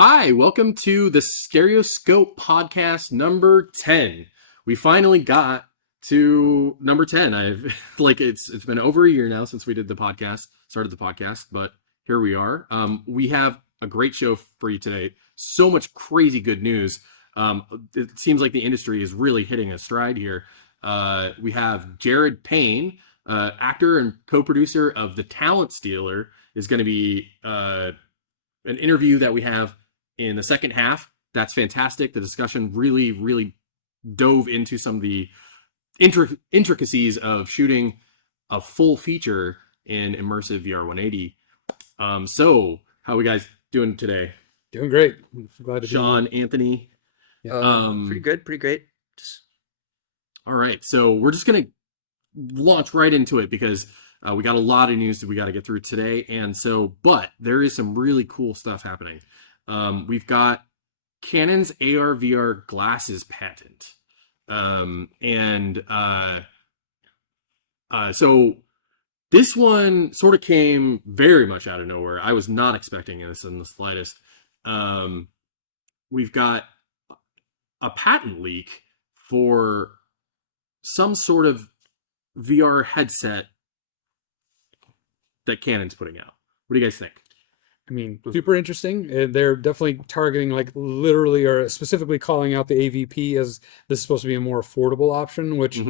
Hi, welcome to the Stereoscope podcast number 10. We finally got to number 10. I've it's been over a year now since we did the podcast, started the podcast, but here we are. We have a great show for you today. So much crazy good news. It seems like the industry is really hitting a stride here. We have Jared Payne, actor and co-producer of The Talent Stealer, is going to be an interview that we have in the second half. That's fantastic. The discussion really dove into some of the intricacies of shooting a full feature in Immersive VR180. So how are we guys doing today? Doing great. I'm glad to Sean, be here. Anthony. Pretty good, pretty great. All right, so we're just gonna launch right into it because we got a lot of news that we got to get through today, but there is some really cool stuff happening. We've got Canon's AR/VR glasses patent, so this one sort of came very much out of nowhere. I was not expecting this in the slightest. We've got a patent leak for some sort of VR headset that Canon's putting out. What do you guys think? I mean, super interesting. They're definitely targeting, like, literally or specifically calling out the AVP as this is supposed to be a more affordable option, which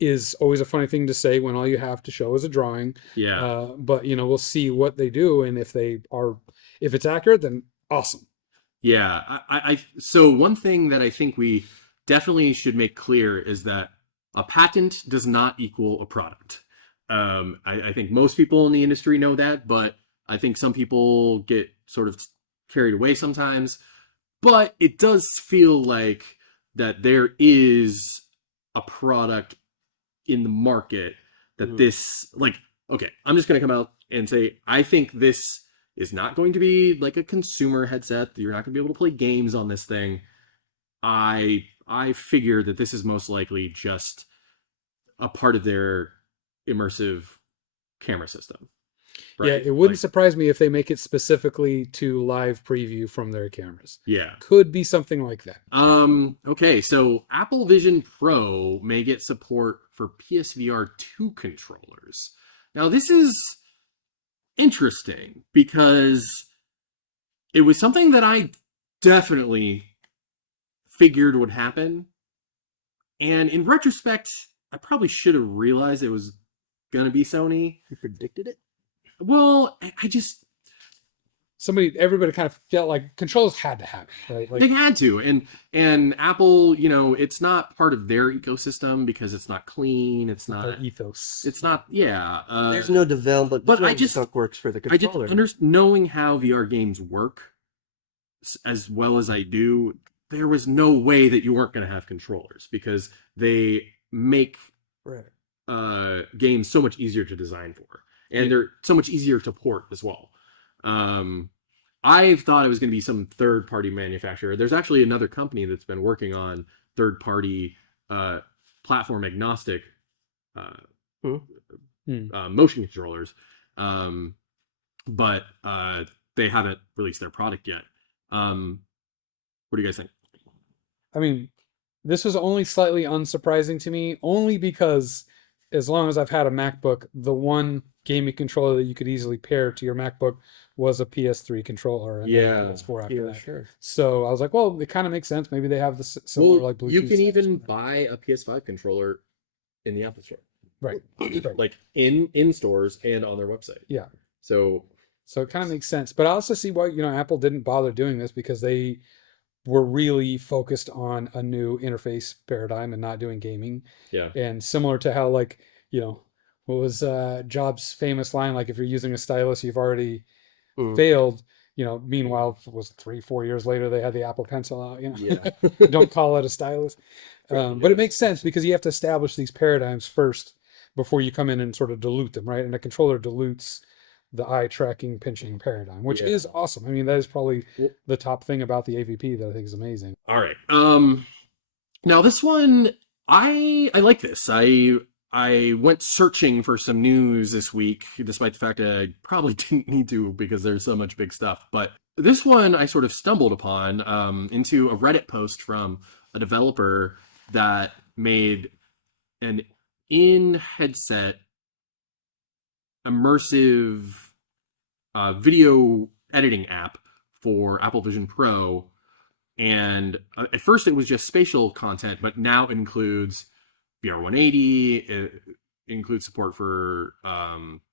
is always a funny thing to say when all you have to show is a drawing. Yeah. But we'll see what they do, and if it's accurate, then awesome. Yeah. So one thing that I think we definitely should make clear is that a patent does not equal a product. I think most people in the industry know that, but I think some people get sort of carried away sometimes. But it does feel like that there is a product in the market that this, okay, I'm just going to come out and say, I think this is not going to be like a consumer headset. You're not going to be able to play games on this thing. I figure that this is most likely just a part of their immersive camera system. Right? Yeah, it wouldn't surprise me if they make it specifically to live preview from their cameras. Yeah. Could be something like that. Okay, so Apple Vision Pro may get support for PSVR 2 controllers. Now, this is interesting because it was something that I definitely figured would happen. And in retrospect, I probably should have realized it was going to be Sony. You predicted it? Well, Everybody kind of felt like controls had to happen, right? They had to, and Apple, it's not part of their ecosystem because it's not clean. It's not their ethos. It's not. Yeah. There's no development. But works for the controller. Knowing how VR games work as well as I do, there was no way that you weren't going to have controllers because they make games so much easier to design for. And they're so much easier to port as well. I thought it was going to be some third-party manufacturer. There's actually another company that's been working on third-party platform agnostic motion controllers, but they haven't released their product yet. What do you guys think? I mean, this was only slightly unsurprising to me, only because as long as I've had a MacBook, the one gaming controller that you could easily pair to your MacBook was a PS3 controller. And PS4 after that. Sure. So I was like, well, it kind of makes sense. Maybe they have the similar like Bluetooth. You can even buy a PS5 controller in the Apple Store. Right. Like in stores and on their website. Yeah. So it kind of makes sense. But I also see why, Apple didn't bother doing this because they were really focused on a new interface paradigm and not doing gaming. Yeah. And similar to how, like, what was Jobs' famous line, like, if you're using a stylus, you've already failed. Meanwhile, it was 3-4 years later, they had the Apple Pencil out. Don't call it a stylus. But it makes sense because you have to establish these paradigms first before you come in and sort of dilute them, right? And a controller dilutes the eye tracking, pinching paradigm, which is awesome. I mean, that is probably the top thing about the AVP that I think is amazing. All right. Now this one, I like this. I went searching for some news this week, despite the fact that I probably didn't need to because there's so much big stuff. But this one I sort of stumbled upon into a Reddit post from a developer that made an in-headset immersive video editing app for Apple Vision Pro. And at first it was just spatial content, but now it includes VR180, it includes support for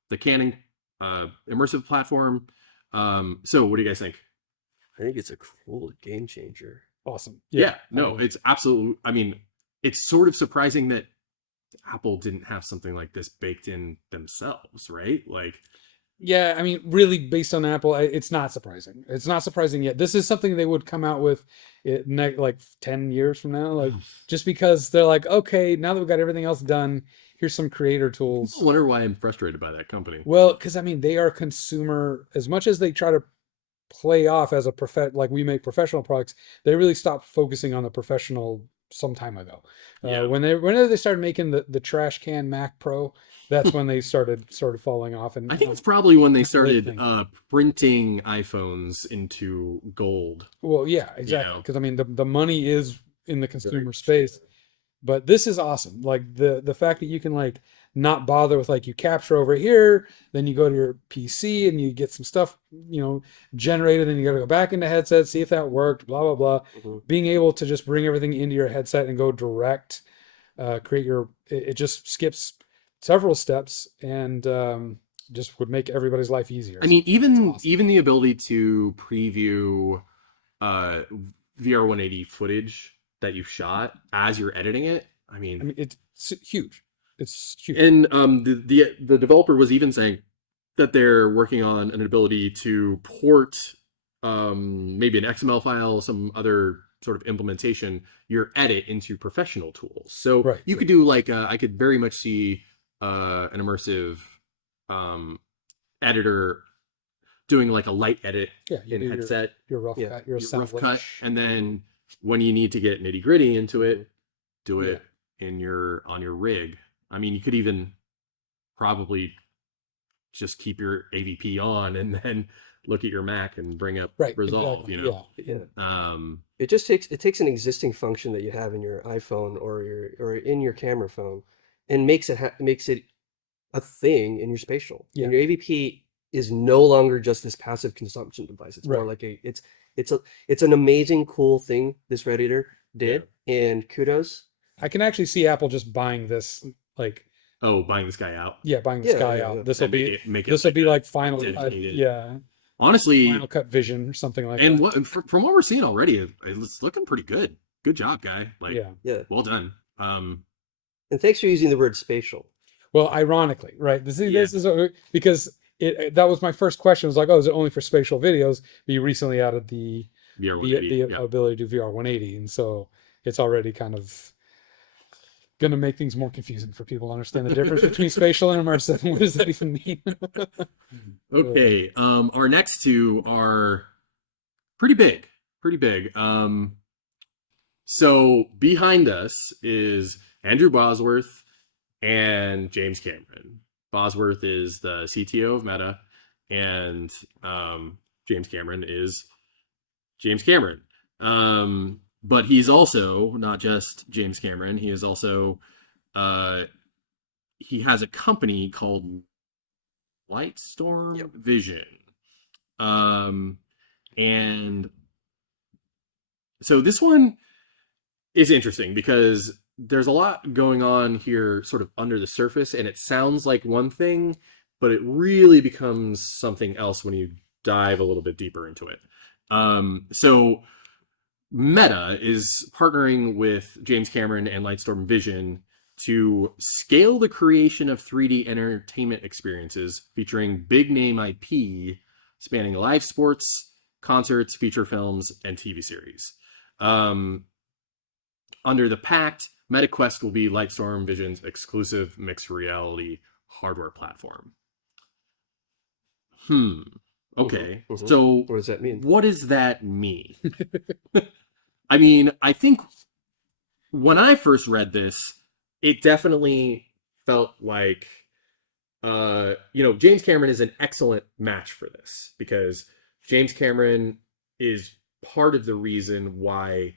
the Canon immersive platform. So what do you guys think? I think it's a cool game changer. Awesome. Yeah, no, it's absolutely, I mean, it's sort of surprising that Apple didn't have something like this baked in themselves, right? Like, yeah, I mean, really, based on Apple, it's not surprising. It's not surprising yet. This is something they would come out with like 10 years from now, like just because they're like, okay, now that we've got everything else done, here's some creator tools. I wonder why I'm frustrated by that company. Well, because I mean, they are consumer. As much as they try to play off as a like we make professional products, they really stopped focusing on the professional some time ago. Whenever they started making the trash can Mac Pro, that's when they started sort of falling off. And I think it's probably when they started printing iPhones into gold. Well, yeah, exactly. Because I mean, the money is in the consumer space, but this is awesome. Like the fact that you can like not bother with like you capture over here, then you go to your PC and you get some stuff, generated, and you got to go back into headset, see if that worked, blah, blah, blah. Mm-hmm. Being able to just bring everything into your headset and go direct, it just skips several steps and just would make everybody's life easier. I mean, even the ability to preview VR180 footage that you've shot as you're editing it. I mean it's huge. It's huge. And the developer was even saying that they're working on an ability to port maybe an XML file, some other sort of implementation, your edit into professional tools. So you could do like I could very much see an immersive editor doing like a light edit in headset, your rough cut, your rough cut, and then when you need to get nitty gritty into it, do it on your rig. I mean, you could even probably just keep your AVP on and then look at your Mac and bring up Resolve. Exactly. It just takes an existing function that you have in your iPhone or in your camera phone and makes it a thing in your spatial. Yeah. And your AVP is no longer just this passive consumption device. It's more like it's an amazing, cool thing this Redditor did, and kudos. I can actually see Apple just buying this, like buying this guy out. Yeah, buying this guy out. This will be like final. Honestly, Final Cut Vision or something like that. And from what we're seeing already, it's looking pretty good. Good job, guy. Like, well done. And thanks for using the word spatial. Well, ironically, right? This is because that was my first question. Was like, is it only for spatial videos? But you recently added the ability to do VR180, and so it's already kind of going to make things more confusing for people to understand the difference between spatial and immersive. What does that even mean? Okay. Our next two are pretty big. So behind us is Andrew Bosworth and James Cameron. Bosworth is the CTO of Meta, and James Cameron is James Cameron. But he's also not just James Cameron. He is also, he has a company called Lightstorm Vision. And so this one is interesting because there's a lot going on here sort of under the surface, and it sounds like one thing, but it really becomes something else when you dive a little bit deeper into it. So Meta is partnering with James Cameron and Lightstorm Vision to scale the creation of 3D entertainment experiences featuring big name IP spanning live sports, concerts, feature films, and TV series. Under the pact, MetaQuest will be Lightstorm Vision's exclusive mixed reality hardware platform. Okay. So what does that mean? What does that mean? I mean, I think when I first read this, it definitely felt like, James Cameron is an excellent match for this, because James Cameron is part of the reason why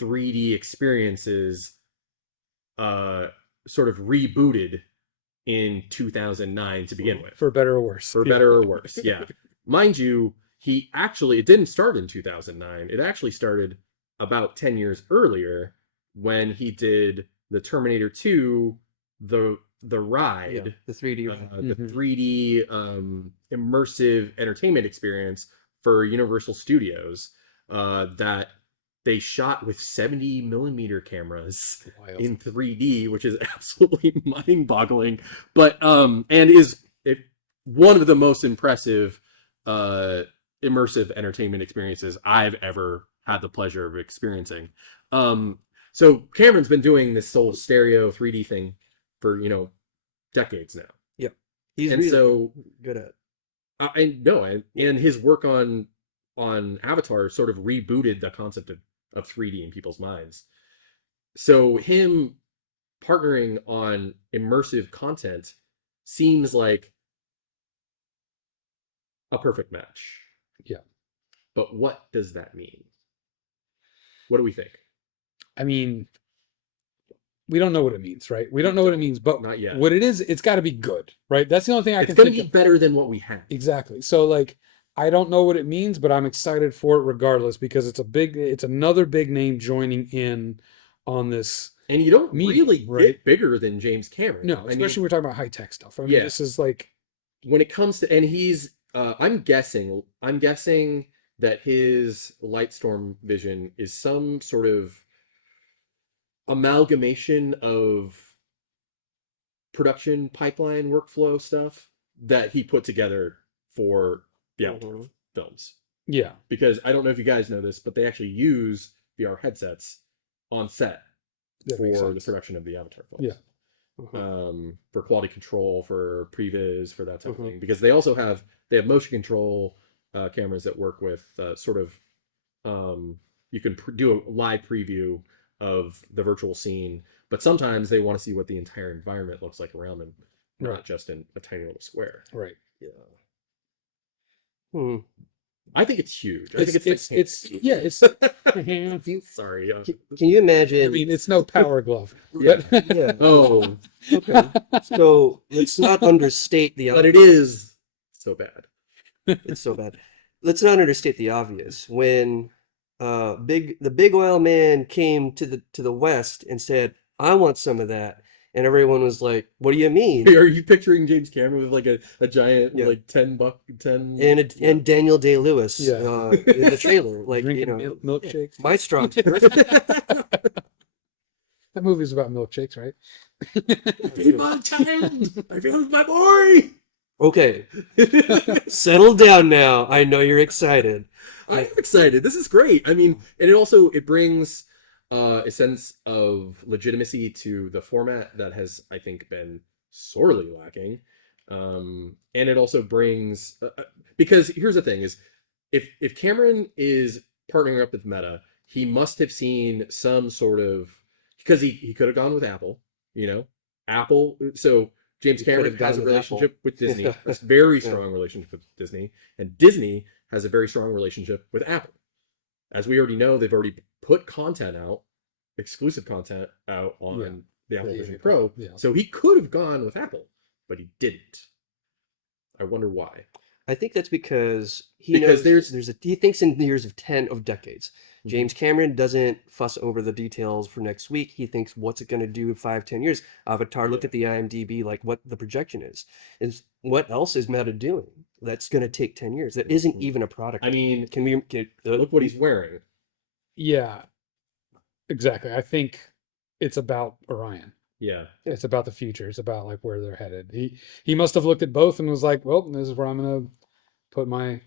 3D experiences sort of rebooted in 2009 to begin with. For better or worse. For better or worse, yeah. Mind you, it didn't start in 2009. It actually started about 10 years earlier when he did the Terminator 2, the ride, the 3D ride. the 3D immersive entertainment experience for Universal Studios that they shot with 70 millimeter cameras in 3D, which is absolutely mind-boggling, but and is one of the most impressive immersive entertainment experiences I've ever had the pleasure of experiencing. So Cameron's been doing this whole stereo 3D thing for decades now. Yeah, he's and really so good at. And his work on Avatar sort of rebooted the concept of 3D in people's minds. So him partnering on immersive content seems like a perfect match. Yeah. But what does that mean? What do we think? I mean, we don't know what it means, right? We don't know what it means, but not yet. What it is, it's got to be good, right? That's the only thing I can think of. It's going to be better than what we have. Exactly. So like, I don't know what it means, but I'm excited for it regardless, because it's another big name joining in on this. And you don't really right? get bigger than James Cameron. No, especially when we're talking about high tech stuff. I mean, this is like, when it comes to, and he's, I'm guessing that his Lightstorm Vision is some sort of amalgamation of production pipeline workflow stuff that he put together for the Avatar films. Yeah. Because I don't know if you guys know this, but they actually use VR headsets on set for the production of the Avatar films. Yeah. For quality control, for previs, for that type of thing. Because they also have motion control cameras that work with sort of you can do a live preview of the virtual scene, but sometimes they want to see what the entire environment looks like around them, not just in a tiny little square. Right. Yeah. I think it's huge. I think it's sorry. Can you imagine? I mean, it's no Power Glove. Yeah. Oh. Okay. So let's not understate the. But it is so bad. It's so bad. Let's not understate the obvious. When the big oil man came to the West and said, "I want some of that," and everyone was like, "What do you mean?" Are you picturing James Cameron with like a giant like $10 and Daniel Day-Lewis in the trailer, like drinking milkshakes? My strong. That movie's about milkshakes, right? Feed my child. I feel my boy. Okay, settle down now. I know you're excited. I am excited. This is great. I mean, and it brings a sense of legitimacy to the format that has, I think, been sorely lacking. And it also brings because here's the thing: is if Cameron is partnering up with Meta, he must have seen some sort of, because he could have gone with Apple, Apple. So James Cameron has a relationship with Disney, a very strong relationship with Disney, and Disney has a very strong relationship with Apple. As we already know, they've already put content out, exclusive content out on the Apple Vision Pro. Yeah. So he could have gone with Apple, but he didn't. I wonder why. I think that's because he knows he thinks in years of decades. James Cameron doesn't fuss over the details for next week. He thinks, what's it going to do in 5-10 years? Avatar, look at the IMDb, like what the projection is what else is Meta doing that's going to take 10 years? That isn't even a product. I mean, look what he's wearing. Yeah, exactly. I think it's about Orion. Yeah. It's about the future. It's about like where they're headed. He must have looked at both and was like, well, this is where I'm going to put my,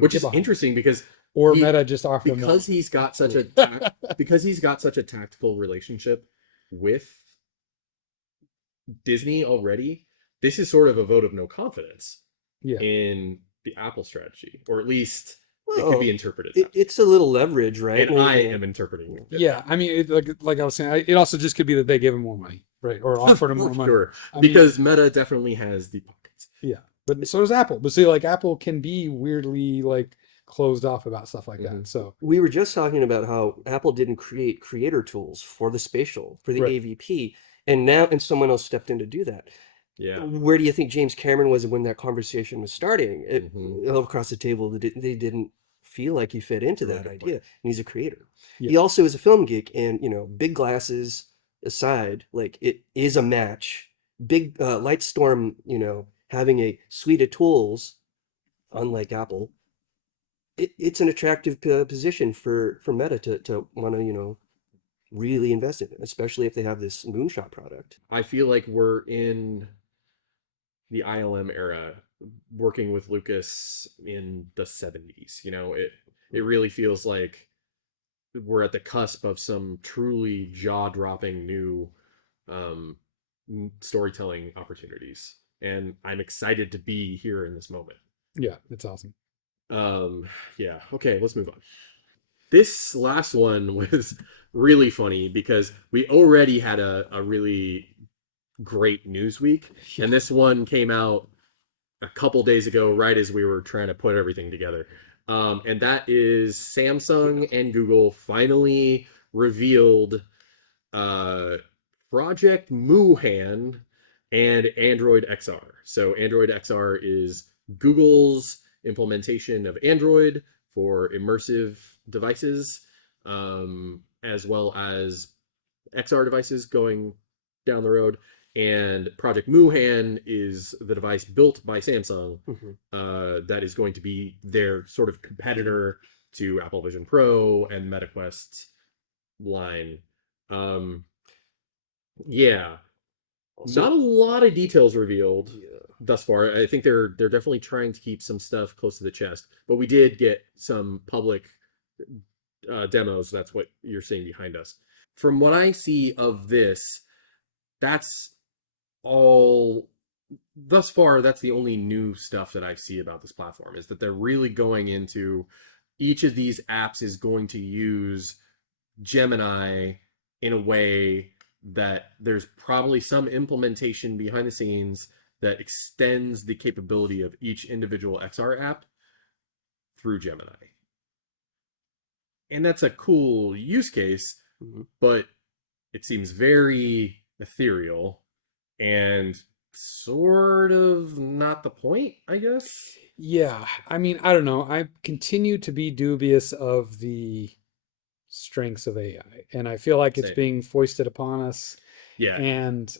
which is interesting because Meta just offered him because he's got such a tactical relationship with Disney already. This is sort of a vote of no confidence in the Apple strategy, or at least it could be interpreted. It's a little leverage, right? And I am interpreting it. Yeah, I mean, like I was saying, it also just could be that they give him more money, right? Or offer them more money. Sure, I because Meta definitely has deep pockets. Yeah, but so does Apple. But see, like Apple can be weirdly like closed off about stuff like that. So we were just talking about how Apple didn't create creator tools for the spatial, for the AVP, and someone else stepped in to do that. Yeah. Where do you think James Cameron was when that conversation was starting? Across the table, they didn't feel like he fit into that idea, and he's a creator. Yeah. He also is a film geek, and big glasses aside, like it is a match. Big Lightstorm, having a suite of tools, unlike Apple, it's an attractive position for Meta to want to really invest in it, especially if they have this moonshot product. I feel like we're in the ILM era, working with Lucas in the 70s. It really feels like we're at the cusp of some truly jaw-dropping new storytelling opportunities, and I'm excited to be here in this moment. Yeah, it's awesome. Yeah, okay, let's move on. This last one was really funny because we already had a really great news week, and this one came out a couple days ago, right as we were trying to put everything together. And that is Samsung and Google finally revealed Project MooHan and Android XR. So Android XR is Google's implementation of Android for immersive devices, as well as XR devices going down the road. And Project MooHan is the device built by Samsung that is going to be their sort of competitor to Apple Vision Pro and MetaQuest line. Yeah, also, not a lot of details revealed thus far. I think they're definitely trying to keep some stuff close to the chest, but we did get some public demos. That's what you're seeing behind us. From what I see of this, that's all thus far. That's the only new stuff that I see about this platform, is that they're really going into each of these apps is going to use Gemini in a way that there's probably some implementation behind the scenes that extends the capability of each individual XR app through Gemini. And that's a cool use case, but it seems very ethereal and sort of not the point, I guess. Yeah, I mean, I don't know. I continue to be dubious of the strengths of AI, and I feel like it's being foisted upon us. Yeah, and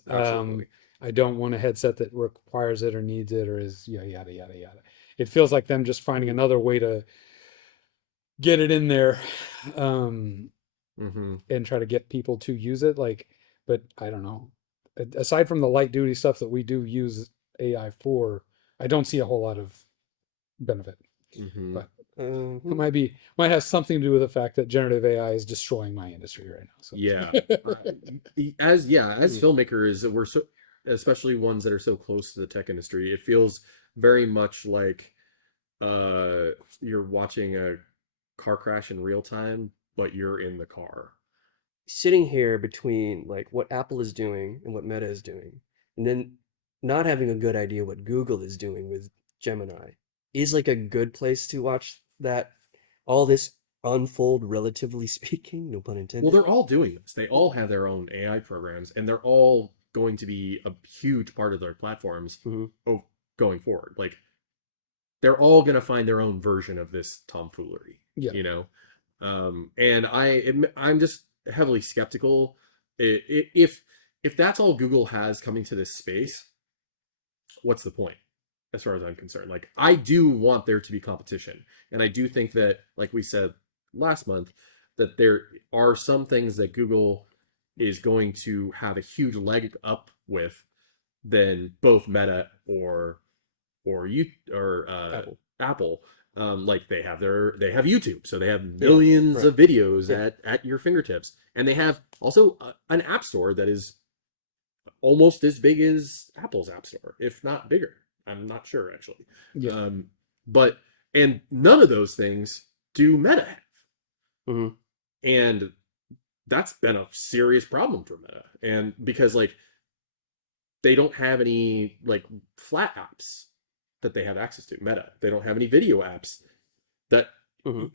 I don't want a headset that requires it or needs it or is yada yada yada. It feels like them just finding another way to get it in there, and try to get people to use it. But I don't know. Aside from the light duty stuff that we do use AI for, I don't see a whole lot of benefit. But it might have something to do with the fact that generative AI is destroying my industry right now. So. Yeah, as filmmakers, we're so, especially ones that are so close to the tech industry, it feels very much like you're watching a car crash in real time, but you're in the car. Sitting here between like what Apple is doing and what Meta is doing, and then not having a good idea what Google is doing with Gemini, is like a good place to watch that all this unfold, relatively speaking, no pun intended. Well, they're all doing this. They all have their own AI programs, and they're all going to be a huge part of their platforms going forward. Like, they're all going to find their own version of this tomfoolery, and I'm just heavily skeptical. If that's all Google has coming to this space, what's the point? As far as I'm concerned, like, I do want there to be competition, and I do think that, like we said last month, that there are some things that Google is going to have a huge leg up with than both Meta or Apple. Like they have YouTube, so they have millions of videos at your fingertips, and they have also an app store that is almost as big as Apple's app store, if not bigger. I'm not sure, actually. But none of those things do Meta have. And that's been a serious problem for Meta. And because, like, they don't have any like flat apps that they have access to. Meta, they don't have any video apps. That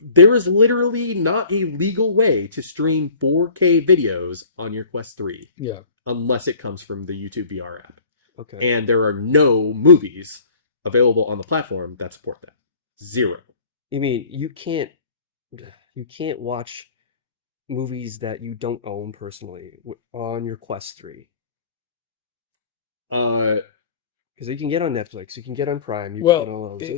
there is literally not a legal way to stream 4K videos on your Quest 3. Yeah. Unless it comes from the YouTube VR app. Okay. And there are no movies available on the platform that support that. Zero. You mean you can't watch movies that you don't own personally on your Quest 3? Because you can get on Netflix, you can get on Prime, you can get on all those.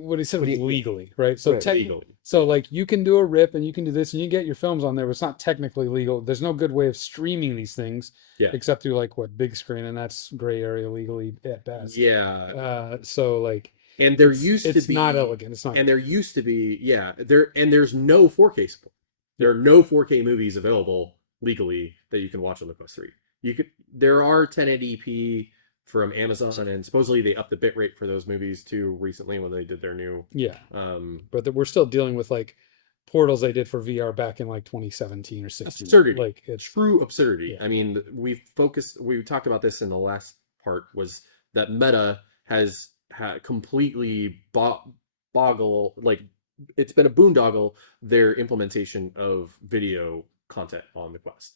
What he said was What do you- legally, right? So Right. Legally. so like you can do a rip and you can do this and you get your films on there, but it's not technically legal. There's no good way of streaming these things, except through like what, big screen, and that's gray area legally at best. Yeah. So like, and there it's used to be not elegant. It's not. And there used to be there's no 4K support. There are no 4K movies available legally that you can watch on the Quest 3. There are 1080p from Amazon, and supposedly they upped the bitrate for those movies too recently when they did their new but we're still dealing with like portals they did for VR back in like 2017 or 16. Absurdity. Like it's true absurdity. Yeah. I mean, we talked about this in the last part, was that Meta has completely boggle, like it's been a boondoggle, their implementation of video content on the Quest.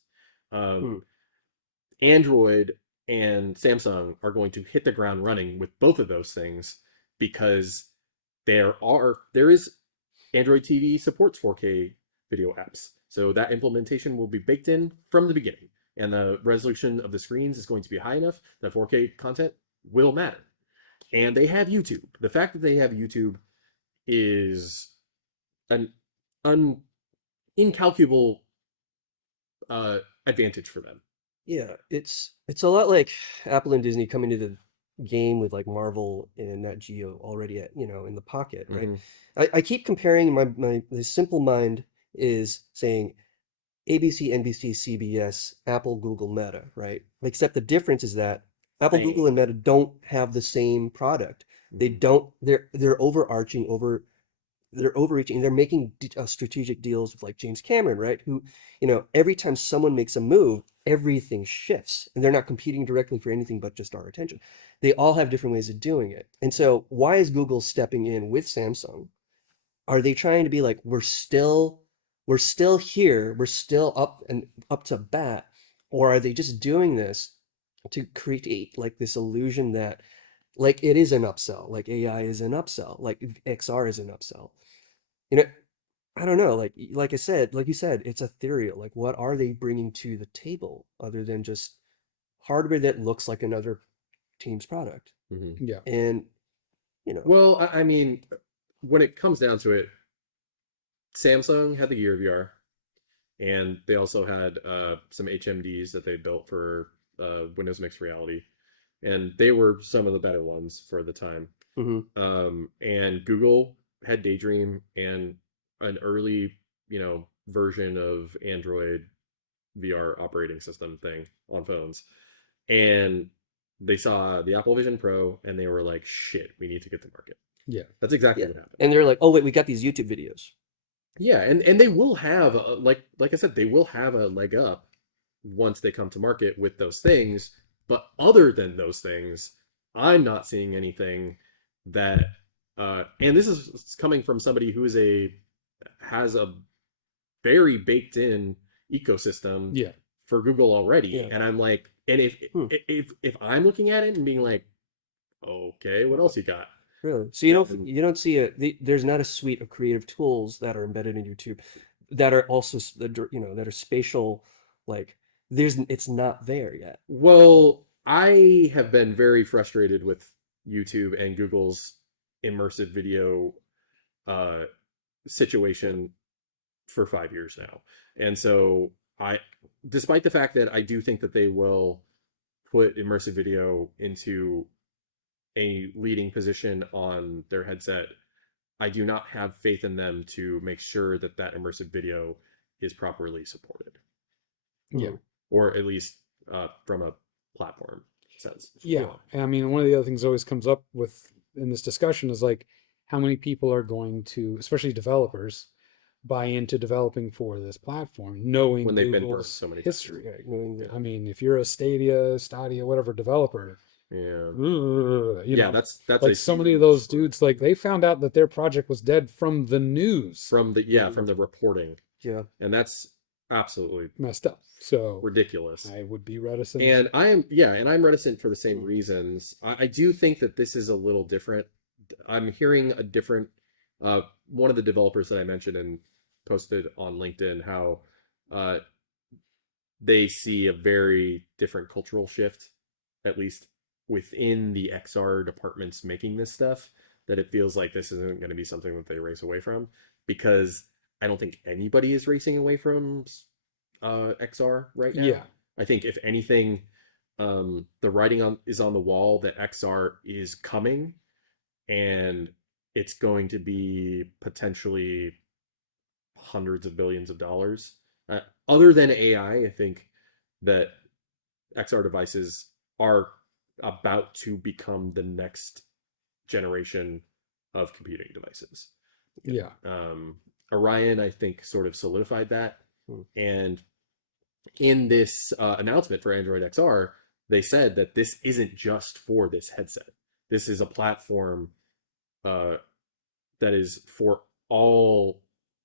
Android and Samsung are going to hit the ground running with both of those things, because there is Android TV supports 4K video apps. So that implementation will be baked in from the beginning, and the resolution of the screens is going to be high enough that 4K content will matter. And they have YouTube. The fact that they have YouTube is an incalculable advantage for them. Yeah, it's a lot like Apple and Disney coming to the game with like Marvel and Nat Geo already in the pocket, right? I keep comparing my simple mind is saying ABC, NBC, CBS, Apple, Google, Meta, right? Except the difference is that Apple, Google, and Meta don't have the same product. They don't. They're overreaching. They're making strategic deals with like James Cameron, right? Who, every time someone makes a move, everything shifts, and they're not competing directly for anything but just our attention. They all have different ways of doing it. And so why is Google stepping in with Samsung? Are they trying to be like, we're still here, we're still up to bat, or are they just doing this to create like this illusion that like it is an upsell, like AI is an upsell, like XR is an upsell? I don't know. Like I said, like you said, it's ethereal. Like, what are they bringing to the table other than just hardware that looks like another team's product? Yeah. And well, I mean, when it comes down to it, Samsung had the Gear VR, and they also had some HMDs that they built for Windows Mixed Reality, and they were some of the better ones for the time. And Google had Daydream and an early, version of Android VR operating system thing on phones. And they saw the Apple Vision Pro and they were like, shit, we need to get to market. Yeah. That's exactly what happened. And they're like, oh wait, we got these YouTube videos. Yeah, and they will have like I said, they will have a leg up once they come to market with those things. But other than those things, I'm not seeing anything that and this is coming from somebody who has a very baked in ecosystem for Google already. And I'm like, and if I'm looking at it and being like, okay, what else you got? Really? So you don't see there's not a suite of creative tools that are embedded in YouTube that are also that are spatial, like it's not there yet. Well, I have been very frustrated with YouTube and Google's immersive video situation for 5 years now. And so despite the fact that I do think that they will put immersive video into a leading position on their headset, I do not have faith in them to make sure that immersive video is properly supported. Yeah. Or at least from a platform sense. Yeah. And I mean, one of the other things that always comes up in this discussion is like how many people are going to, especially developers, buy into developing for this platform, knowing when they've been burnt Google's so many history. times. Yeah, knowing that. I mean, if you're a Stadia, whatever developer, Yeah. you know, That's like so many of those dudes, like they found out that their project was dead from the news, from the reporting. Yeah. And that's absolutely messed up. So ridiculous. I would be reticent. And I'm reticent for the same reasons. I do think that this is a little different. I'm hearing a different one of the developers that I mentioned and posted on LinkedIn how they see a very different cultural shift, at least within the XR departments making this stuff, that it feels like this isn't going to be something that they race away from, because I don't think anybody is racing away from XR right now. Yeah. I think if anything, the writing is on the wall that XR is coming, and it's going to be potentially hundreds of billions of dollars. Other than AI, I think that XR devices are about to become the next generation of computing devices. Yeah. Orion, I think, sort of solidified that. And in this announcement for Android XR, they said that this isn't just for this headset. This is a platform that is for all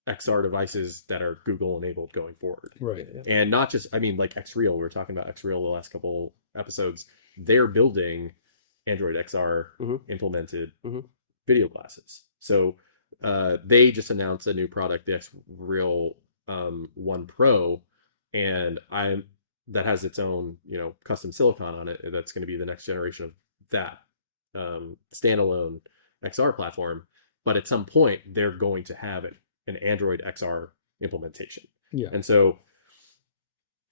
XR devices that are Google enabled going forward. Right. And not just, I mean, like Xreal, we were talking about Xreal the last couple episodes. They're building Android XR implemented video glasses. So they just announced a new product, the Xreal 1 Pro, and that has its own, custom silicon on it. That's going to be the next generation of that standalone XR platform. But at some point, they're going to have an Android XR implementation. Yeah. And so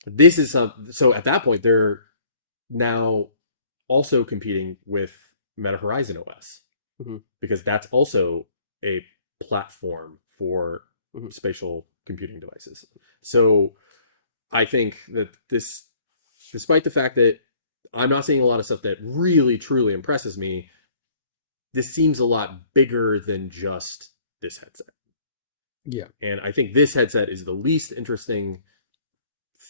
this is so at that point, they're now also competing with Meta Horizon OS, because that's also a platform for spatial computing devices. So I think that this, despite the fact that I'm not seeing a lot of stuff that really truly impresses me, this seems a lot bigger than just this headset. Yeah. And I think this headset is the least interesting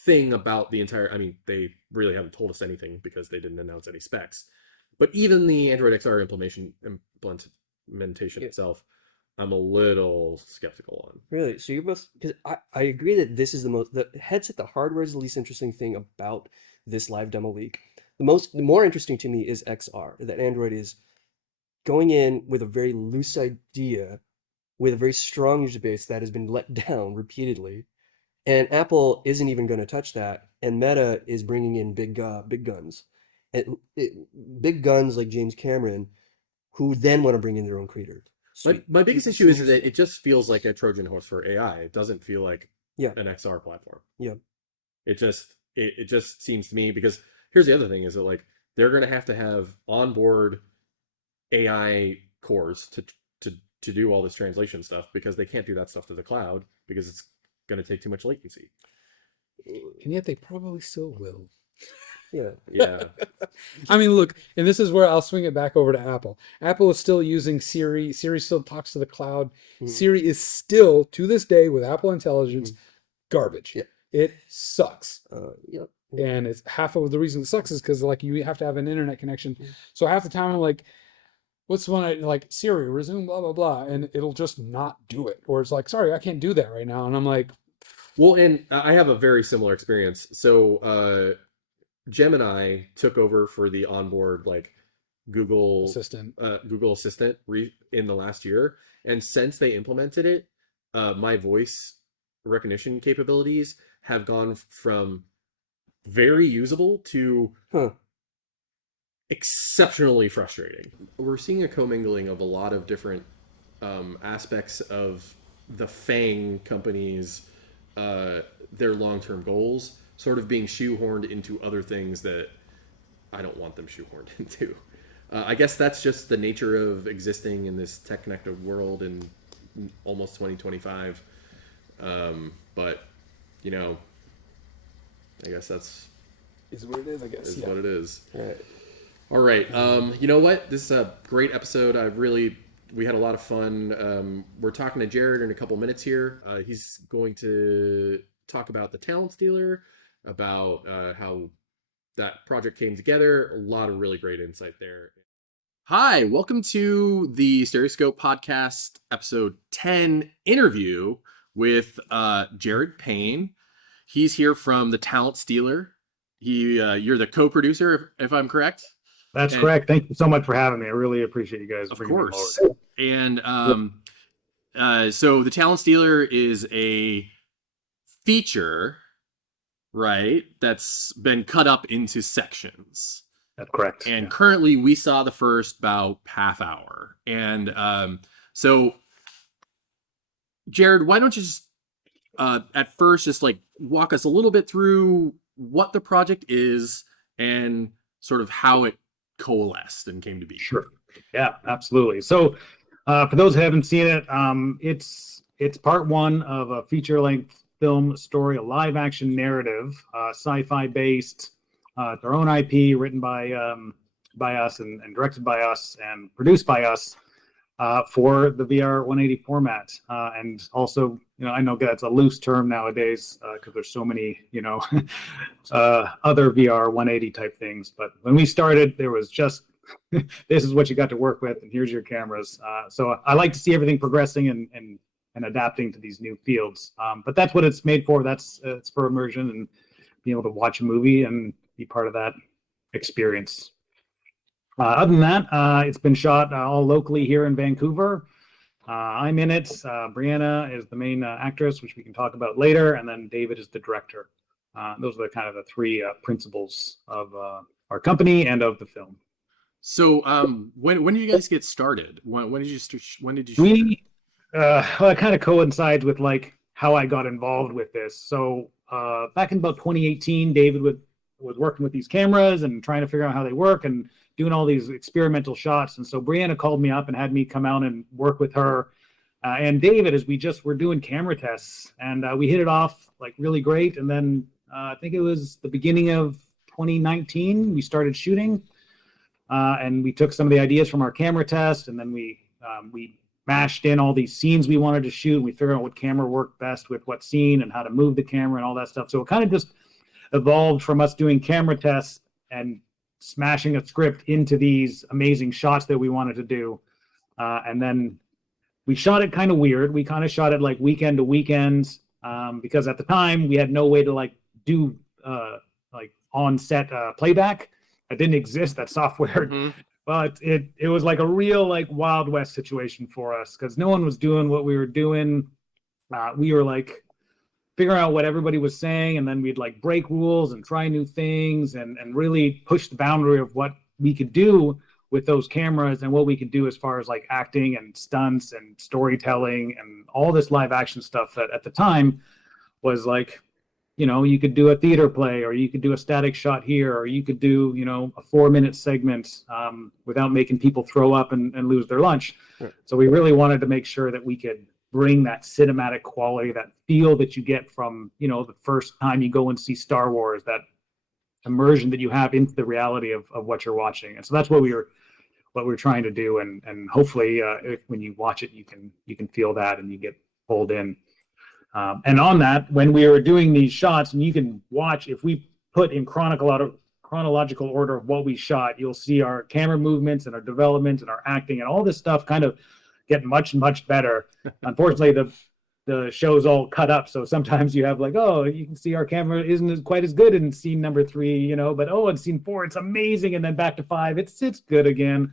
thing about the entire, I mean, they really haven't told us anything because they didn't announce any specs. But even the Android XR implementation itself, I'm a little skeptical on. Really? So you're both, because I agree that this is the headset, the hardware is the least interesting thing about this live demo leak. The more interesting to me is XR, that Android is going in with a very loose idea, with a very strong user base that has been let down repeatedly. And Apple isn't even going to touch that. And Meta is bringing in big guns. And big guns like James Cameron, who then want to bring in their own creator. My biggest issue is that it just feels like a Trojan horse for AI. It doesn't feel like an XR platform. Yeah. It just seems to me, because here's the other thing, is that like they're going to have onboard AI cores to do all this translation stuff, because they can't do that stuff to the cloud because it's going to take too much latency. And yet they probably still will. Yeah. I mean, look, and this is where I'll swing it back over to Apple. Apple is still using Siri. Siri still talks to the cloud. Siri is still, to this day, with Apple Intelligence, garbage. Yeah. It sucks. Yep. And it's half of the reason it sucks is because like you have to have an internet connection. So half the time I'm like, what's the one I like, Siri, resume, blah, blah, blah. And it'll just not do it. Or it's like, sorry, I can't do that right now. And I'm like, well, and I have a very similar experience. So Gemini took over for the onboard like Google Assistant in the last year. And since they implemented it, my voice recognition capabilities have gone from very usable to exceptionally frustrating. We're seeing a commingling of a lot of different aspects of the FANG companies, their long-term goals, sort of being shoehorned into other things that I don't want them shoehorned into. I guess that's just the nature of existing in this tech-connected world in almost 2025. But, I guess that's... is what it is, I guess. Is what it is. Right. All right. You know what? This is a great episode. I really we had a lot of fun. We're talking to Jared in a couple minutes here. He's going to talk about the Talent Stealer, about how that project came together. A lot of really great insight there. Hi, welcome to the Stereoscope podcast, episode 10 interview with Jared Payne. He's here from the Talent Stealer. You're the co-producer, if I'm correct. That's correct. Thank you so much for having me. I really appreciate you guys. Of course. And so the Talent Stealer is a feature, right, that's been cut up into sections. That's correct. And currently we saw the first about half hour. And so Jared, why don't you just at first just like walk us a little bit through what the project is and sort of how it coalesced and came to be. Sure. Yeah, absolutely. So for those who haven't seen it, it's part one of a feature-length film story, a live-action narrative, sci-fi based. It's our own IP, written by us and directed by us and produced by us for the VR180 format. And also, I know that's a loose term nowadays because there's so many, other VR180 type things. But when we started, there was just, this is what you got to work with, and here's your cameras. So I like to see everything progressing and adapting to these new fields. But that's what it's made for. It's for immersion and being able to watch a movie and be part of that experience. Other than that, it's been shot all locally here in Vancouver. I'm in it. Brianna is the main actress, which we can talk about later, and then David is the director. Those are kind of the three principles of our company and of the film. So, when did you guys get started? When did you shoot? Well, it kind of coincides with like how I got involved with this. So back in about 2018, David was working with these cameras and trying to figure out how they work and doing all these experimental shots. And so Brianna called me up and had me come out and work with her and David as we were doing camera tests, and we hit it off like really great. And then I think it was the beginning of 2019 we started shooting, and we took some of the ideas from our camera test, and then we mashed in all these scenes we wanted to shoot, and we figured out what camera worked best with what scene and how to move the camera and all that stuff. So it kind of just evolved from us doing camera tests and smashing a script into these amazing shots that we wanted to do. And then we shot it kind of weird. We kind of shot it like weekend to weekends because at the time we had no way to like do like on set playback. That didn't exist, that software. Mm-hmm. But it was like a real like Wild West situation for us because no one was doing what we were doing. We were like figuring out what everybody was saying, and then we'd like break rules and try new things and really push the boundary of what we could do with those cameras and what we could do as far as like acting and stunts and storytelling and all this live action stuff that at the time was like, you could do a theater play, or you could do a static shot here, or you could do, a 4-minute segment without making people throw up and lose their lunch. Right. So we really wanted to make sure that we could bring that cinematic quality, that feel that you get from, the first time you go and see Star Wars, that immersion that you have into the reality of what you're watching. And so that's what we're trying to do. And hopefully when you watch it, you can feel that and you get pulled in. And on that, when we were doing these shots, and you can watch, if we put in chronological order of what we shot, you'll see our camera movements and our development and our acting and all this stuff kind of get much, much better. Unfortunately, the show's all cut up, so sometimes you have like, you can see our camera isn't quite as good in scene number 3, but in scene 4 it's amazing, and then back to 5 it's good again.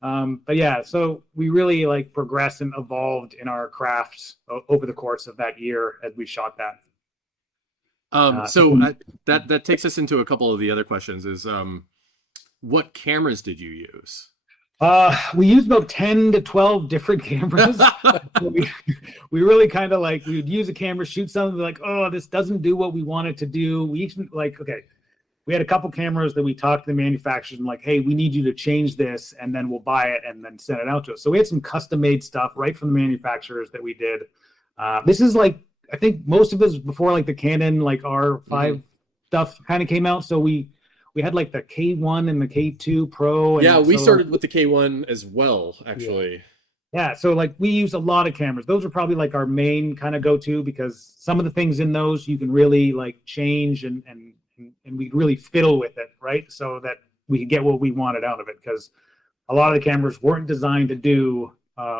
But yeah, so we really like progressed and evolved in our crafts over the course of that year as we shot that. That takes us into a couple of the other questions. Is what cameras did you use? We used about 10 to 12 different cameras. we really kind of like, we would use a camera, shoot something like, this doesn't do what we want it to do. We each we had a couple cameras that we talked to the manufacturers and like, hey, we need you to change this, and then we'll buy it and then send it out to us. So we had some custom made stuff right from the manufacturers that we did. This is like, I think most of it was before like the Canon like R5 stuff kind of came out. So we had like the K1 and the K2 Pro. And we started with the K1 as well, actually. Yeah, so like we use a lot of cameras. Those are probably like our main kind of go-to, because some of the things in those you can really like change and we really fiddle with it, right? So that we can get what we wanted out of it, because a lot of the cameras weren't designed to do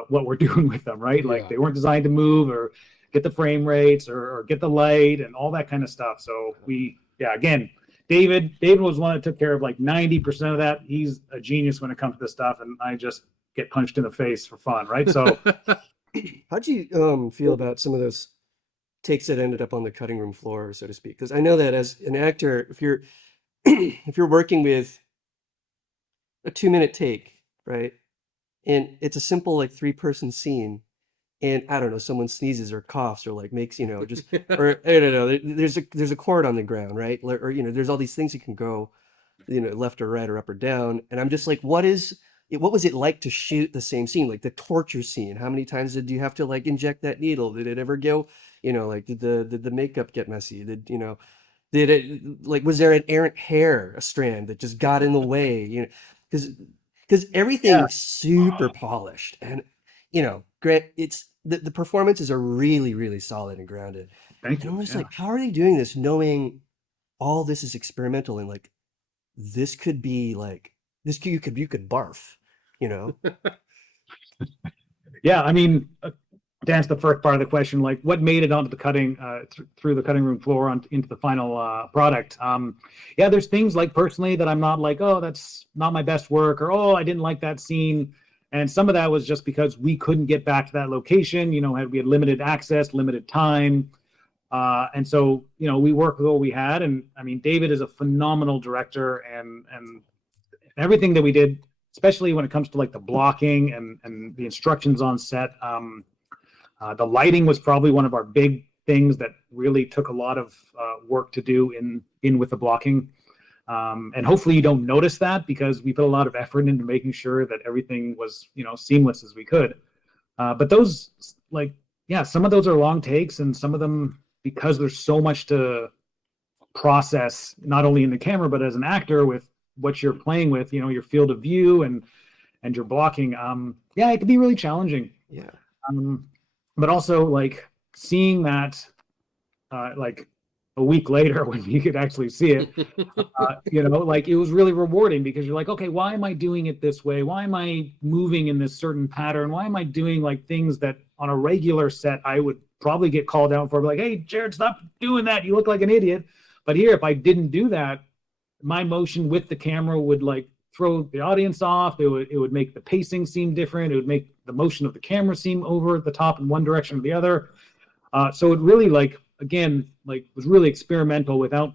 what we're doing with them, right? Like they weren't designed to move or get the frame rates or get the light and all that kind of stuff. So again, David was one that took care of like 90% of that. He's a genius when it comes to this stuff, and I just get punched in the face for fun, right? So how'd you feel about some of those takes that ended up on the cutting room floor, so to speak? Because I know that as an actor, if you're if you're working with a 2-minute take, right, and it's a simple like 3-person scene, and I don't know, someone sneezes or coughs or like makes, just or I don't know, there's a cord on the ground, right, or there's all these things you can go, left or right or up or down, and I'm just like, what was it like to shoot the same scene, like the torture scene? How many times did you have to like inject that needle? Did it ever go, like did the makeup get messy? Did it, like, was there an errant hair, a strand that just got in the way? Because everything's super polished, and Grant, it's the performances are really, really solid and grounded. Thank you. And I'm just like, how are they doing this, knowing all this is experimental, and like this could be like this, you could barf, Yeah, I mean, to answer the first part of the question, like what made it onto the cutting through the cutting room floor into the final product. There's things like personally that I'm not like, oh, that's not my best work, or oh, I didn't like that scene. And some of that was just because we couldn't get back to that location. We had limited access, limited time. And so, we worked with what we had. And I mean, David is a phenomenal director, and everything that we did, especially when it comes to like the blocking and the instructions on set. The lighting was probably one of our big things that really took a lot of work to do in with the blocking. And hopefully you don't notice that, because we put a lot of effort into making sure that everything was, seamless as we could. But those, like, some of those are long takes, and some of them, because there's so much to process, not only in the camera, but as an actor with what you're playing with, your field of view and your blocking. It can be really challenging. Yeah. But also like seeing that, like a week later when you could actually see it, like it was really rewarding, because you're like, okay, why am I doing it this way? Why am I moving in this certain pattern? Why am I doing like things that on a regular set I would probably get called out for, like, hey, Jared, stop doing that. You look like an idiot. But here, if I didn't do that, my motion with the camera would like throw the audience off. It would make the pacing seem different. It would make the motion of the camera seem over the top in one direction or the other. So it really, like, again, like was really experimental without,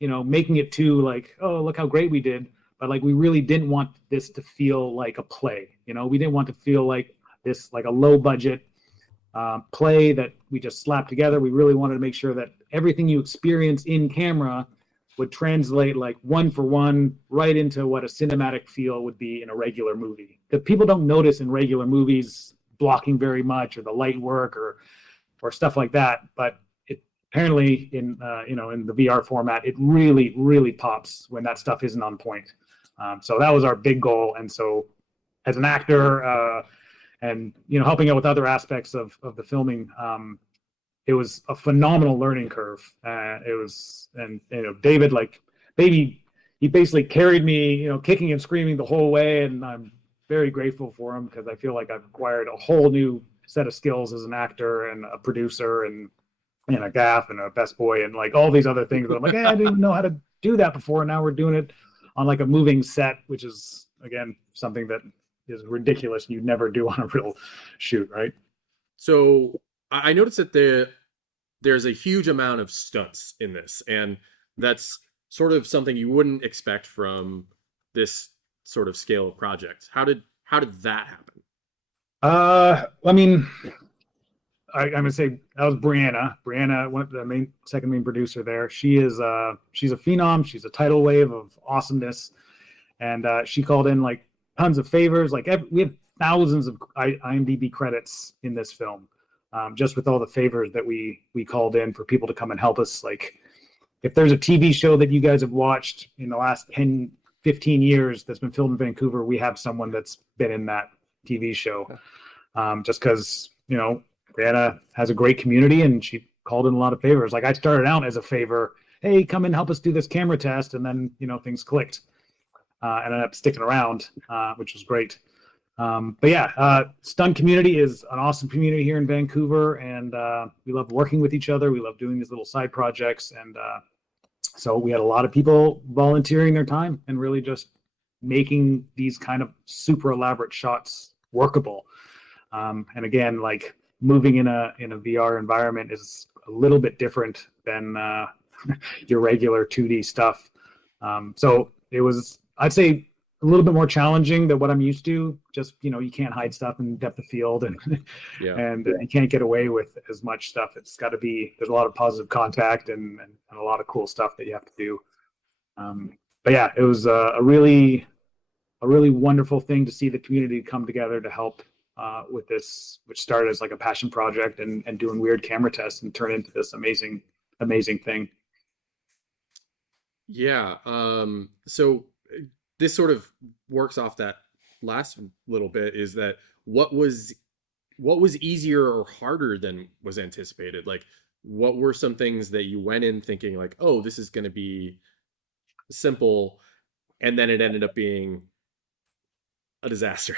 making it too like, oh, look how great we did. But like, we really didn't want this to feel like a play. We didn't want to feel like this, like a low budget play that we just slapped together. We really wanted to make sure that everything you experience in camera would translate like one for one right into what a cinematic feel would be in a regular movie. Because people don't notice in regular movies blocking very much, or the light work or stuff like that. But it apparently in the VR format, it really, really pops when that stuff isn't on point. So that was our big goal. And so as an actor and helping out with other aspects of the filming, it was a phenomenal learning curve. David, like, he basically carried me, kicking and screaming the whole way, and I'm very grateful for him, because I feel like I've acquired a whole new set of skills as an actor and a producer and a gaff and a best boy and like all these other things that I'm like, hey, I didn't know how to do that before, and now we're doing it on like a moving set, which is again something that is ridiculous. You'd never do on a real shoot, right? So I noticed that there's a huge amount of stunts in this, and that's sort of something you wouldn't expect from this sort of scale of project. How did that happen? I mean, I'm gonna say that was Brianna. Brianna, one of the second main producer there. She's a phenom. She's a tidal wave of awesomeness, and she called in like tons of favors. Like we have thousands of IMDb credits in this film, just with all the favors that we called in for people to come and help us. Like, if there's a TV show that you guys have watched in the last 10, 15 years that's been filmed in Vancouver, we have someone that's been in that TV show. just because, Brianna has a great community and she called in a lot of favors. Like I started out as a favor, hey, come and help us do this camera test. And then, things clicked and I ended up sticking around, which was great. But yeah, Stun community is an awesome community here in Vancouver, and we love working with each other. We love doing these little side projects, and so we had a lot of people volunteering their time and really just making these kind of super elaborate shots workable. And again, like moving in a VR environment is a little bit different than your regular 2D stuff. So it was, I'd say, a little bit more challenging than what I'm used to. Just, you can't hide stuff in depth of field, and and you can't get away with as much stuff. It's got to be, there's a lot of positive contact and a lot of cool stuff that you have to do. But yeah, it was a really wonderful thing to see the community come together to help with this, which started as like a passion project and doing weird camera tests and turn into this amazing thing. Yeah. So this sort of works off that last little bit, is that what was easier or harder than was anticipated? Like, what were some things that you went in thinking like, oh, this is going to be simple, and then it ended up being a disaster?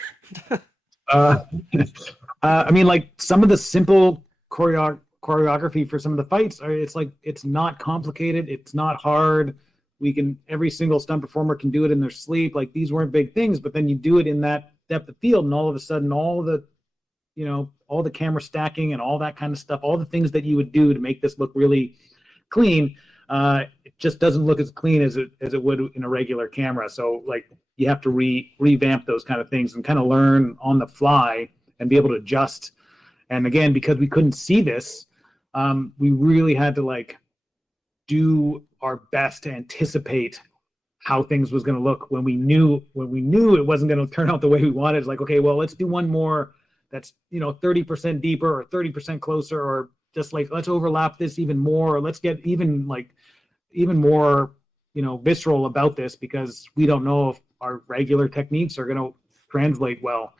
I mean, like some of the simple choreography for some of the fights it's not complicated. It's not hard. Every single stunt performer can do it in their sleep. Like these weren't big things, but then you do it in that depth of field, and all of a sudden, all the camera stacking and all that kind of stuff, all the things that you would do to make this look really clean, it just doesn't look as clean as it would in a regular camera. So like you have to revamp those kind of things and kind of learn on the fly and be able to adjust. And again, because we couldn't see this, we really had to like do our best to anticipate how things was going to look when we knew it wasn't going to turn out the way we wanted. It's like, okay, well, let's do one more that's 30% deeper or 30% closer, or just like let's overlap this even more, or let's get even more visceral about this, because we don't know if our regular techniques are going to translate well.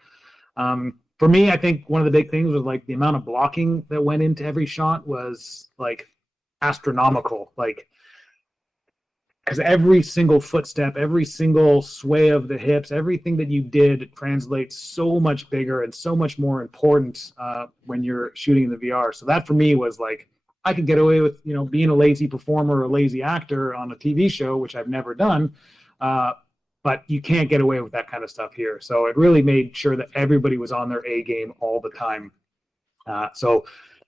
For me, I think one of the big things was like the amount of blocking that went into every shot was like astronomical. Like, because every single footstep, every single sway of the hips, everything that you did translates so much bigger and so much more important when you're shooting in the VR. So that for me was like, I could get away with being a lazy performer or a lazy actor on a TV show, which I've never done, but you can't get away with that kind of stuff here. So it really made sure that everybody was on their A game all the time.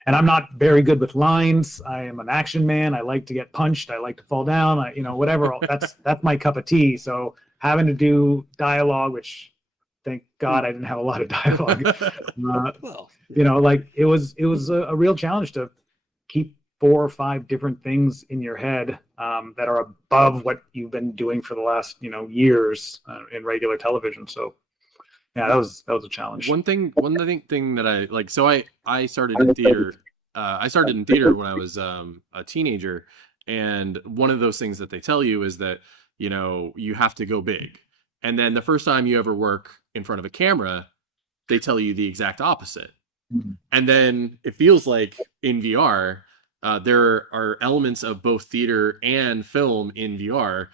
And I'm not very good with lines. I am an action man. I like to get punched. I like to fall down. Whatever. That's my cup of tea. So having to do dialogue, which thank God I didn't have a lot of dialogue. It was a real challenge to keep 4 or 5 different things in your head that are above what you've been doing for the last years in regular television. So yeah, that was a challenge. One thing that I like, so I started in theater. I started in theater when I was a teenager, and one of those things that they tell you is that you have to go big. And then the first time you ever work in front of a camera, they tell you the exact opposite. Mm-hmm. And then it feels like in VR, there are elements of both theater and film in VR,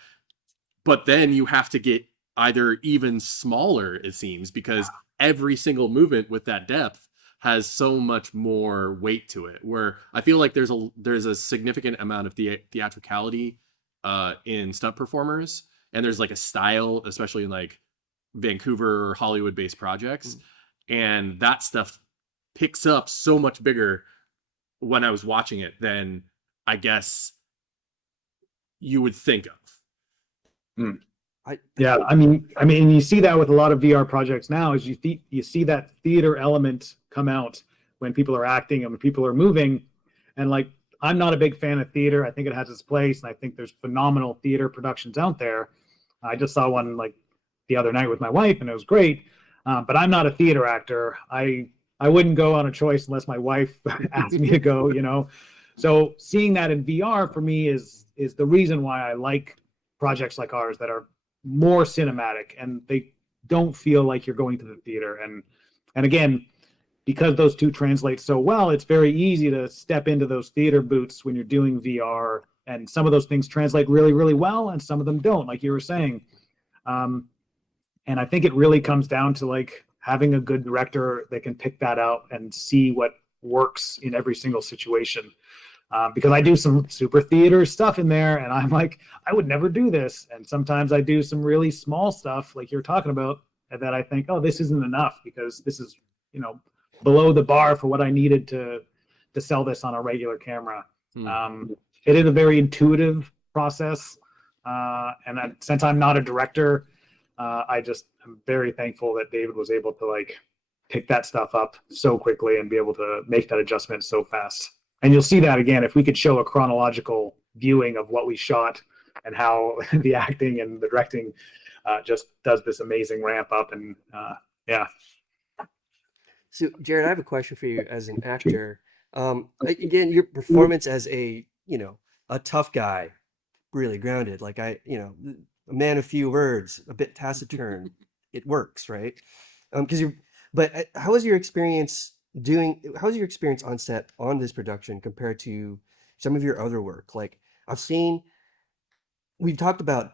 but then you have to get either even smaller, it seems, because every single movement with that depth has so much more weight to it, where I feel like there's a significant amount of theatricality in stunt performers, and there's like a style, especially in like Vancouver or Hollywood based projects, and that stuff picks up so much bigger when I was watching it than I guess you would think of. Yeah, I mean, you see that with a lot of VR projects now, is you see that theater element come out when people are acting and when people are moving. And like, I'm not a big fan of theater. I think it has its place, and I think there's phenomenal theater productions out there. I just saw one like the other night with my wife, and it was great. But I'm not a theater actor. I wouldn't go on a choice unless my wife asked me to go. So seeing that in VR for me is the reason why I like projects like ours that are more cinematic, and they don't feel like you're going to the theater. And again, because those two translate so well, it's very easy to step into those theater boots when you're doing VR. And some of those things translate really, really well, and some of them don't, like you were saying. And I think it really comes down to like having a good director that can pick that out and see what works in every single situation. Because I do some super theater stuff in there, and I'm like, I would never do this. And sometimes I do some really small stuff, like you're talking about, that I think, oh, this isn't enough because this is, you know, below the bar for what I needed to sell this on a regular camera. It is a very intuitive process, and since I'm not a director, I'm very thankful that David was able to like pick that stuff up so quickly and be able to make that adjustment so fast. And you'll see that again if we could show a chronological viewing of what we shot and how the acting and the directing just does this amazing ramp up. And yeah. So, Jared, I have a question for you as an actor. Again, your performance as a tough guy, really grounded, like a man of few words, a bit taciturn. It works, right? But how was your experience on set on this production compared to some of your other work? Like we've talked about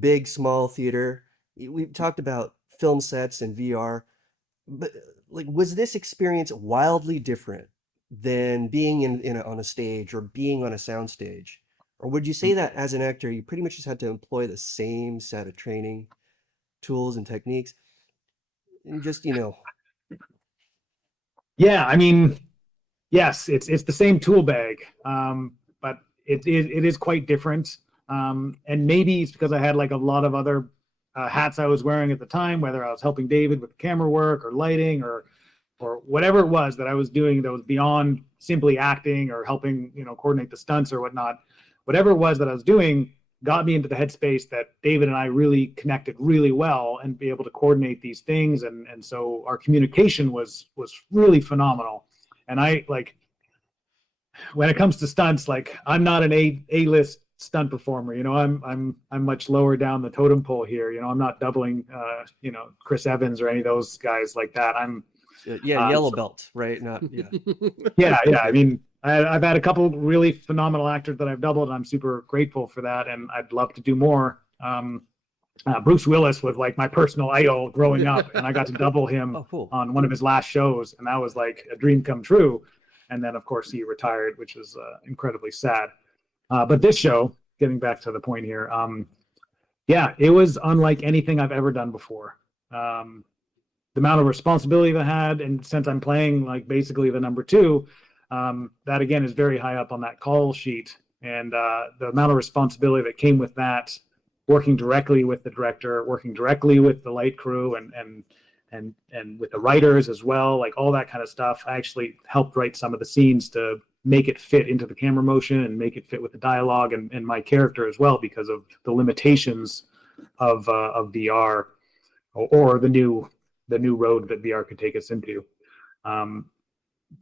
big, small theater. We've talked about film sets and VR, but like, was this experience wildly different than being on a stage or being on a sound stage? Or would you say that as an actor, you pretty much just had to employ the same set of training tools and techniques and just, Yeah, I mean, yes, it's the same tool bag, but it is quite different. And maybe it's because I had like a lot of other hats I was wearing at the time, whether I was helping David with camera work or lighting or whatever it was that I was doing that was beyond simply acting or helping, coordinate the stunts or whatnot. Whatever it was that I was doing got me into the headspace that David and I really connected really well and be able to coordinate these things. And so our communication was really phenomenal. And I like, when it comes to stunts, like I'm not an A-list stunt performer, I'm much lower down the totem pole here. I'm not doubling, Chris Evans or any of those guys like that. I'm yellow belt, right? Not yeah. I mean, I've had a couple really phenomenal actors that I've doubled, and I'm super grateful for that, and I'd love to do more. Bruce Willis was like my personal idol growing up, and I got to double him on one of his last shows, and that was like a dream come true. And then, of course, he retired, which was incredibly sad. But this show, getting back to the point here, it was unlike anything I've ever done before. The amount of responsibility that I had, and since I'm playing like basically the number 2, that again is very high up on that call sheet. And the amount of responsibility that came with that, working directly with the director, working directly with the light crew, and with the writers as well, like all that kind of stuff. I actually helped write some of the scenes to make it fit into the camera motion and make it fit with the dialogue and my character as well, because of the limitations of VR or the new road that VR could take us into.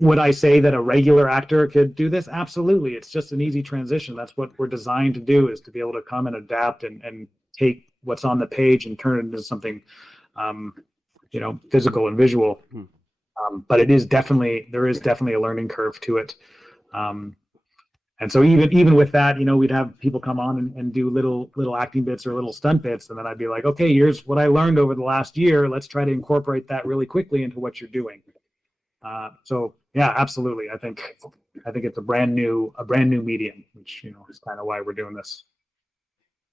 Would I say that a regular actor could do this? Absolutely. It's just an easy transition. That's what we're designed to do, is to be able to come and adapt and take what's on the page and turn it into something physical and visual. But there is definitely a learning curve to it. And so even with that, we'd have people come on and do little acting bits or little stunt bits, and then I'd be like, okay, here's what I learned over the last year. Let's try to incorporate that really quickly into what you're doing. So yeah, absolutely. I think it's a brand new medium, which is kind of why we're doing this.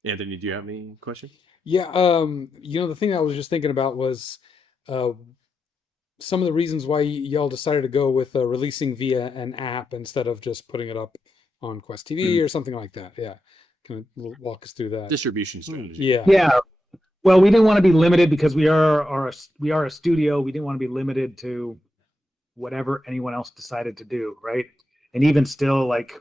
Anthony, do you have any questions? Yeah, the thing I was just thinking about was some of the reasons why y'all decided to go with releasing via an app instead of just putting it up on Quest TV or something like that. Yeah, can you walk us through that distribution strategy? Yeah. Well, we didn't want to be limited because we are a studio. We didn't want to be limited to whatever anyone else decided to do, right? And even still, like